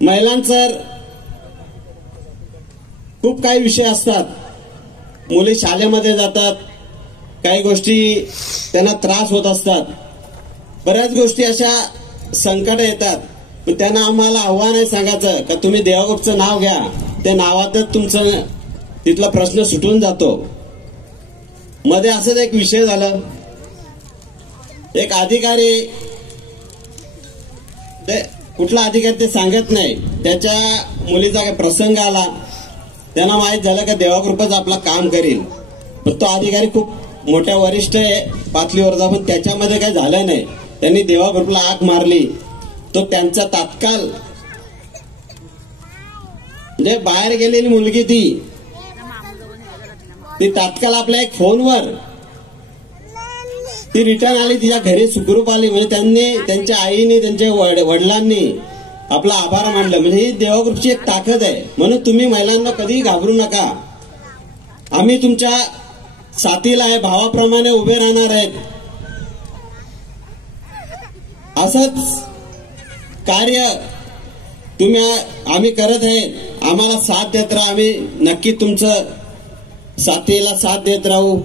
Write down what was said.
महिलांचं खूप काही विषय असतात. मुली शाळेमध्ये जातात, काही गोष्टी त्यांना त्रास होत असतात, बऱ्याच गोष्टी अशा संकट येतात. पण त्यांना आम्हाला आव्हान आहे सांगायचं का तुम्ही देवागुप्तचं नाव घ्या, त्या नावातच तुमचं तिथला प्रश्न सुटून जातो. मध्ये असंच एक विषय झालं. एक अधिकारी, कुठला अधिकारी ते सांगत नाही, त्याच्या मुलीचा काही प्रसंग आला, त्यांना माहित झालं का देवाकृपाच आपला काम करील. पण तो अधिकारी खूप मोठ्या वरिष्ठ पातळीवरचा, पण त्याच्यामध्ये काही झालं नाही. त्यांनी देवाकृपला आग मारली. तो त्यांचा तात्काळ म्हणजे बाहेर गेलेली मुलगी ती तात्काळ आपल्या एक फोनवर ती रिटर्न आली, तिच्या घरी सुखरूप आली. म्हणजे त्यांनी, त्यांच्या आईने, त्यांच्या वडिलांनी आपला आभार मानलं. म्हणजे ही देवाकृपची एक ताकद आहे. म्हणून तुम्ही महिलांना कधीही घाबरू नका. आम्ही तुमच्या साथीला आहे, भावाप्रमाणे उभे राहणार आहेत. असंच कार्य आम्ही करत आहे. आम्हाला साथ देत राहा. आम्ही नक्की तुमचं साथीला साथ देत राहू.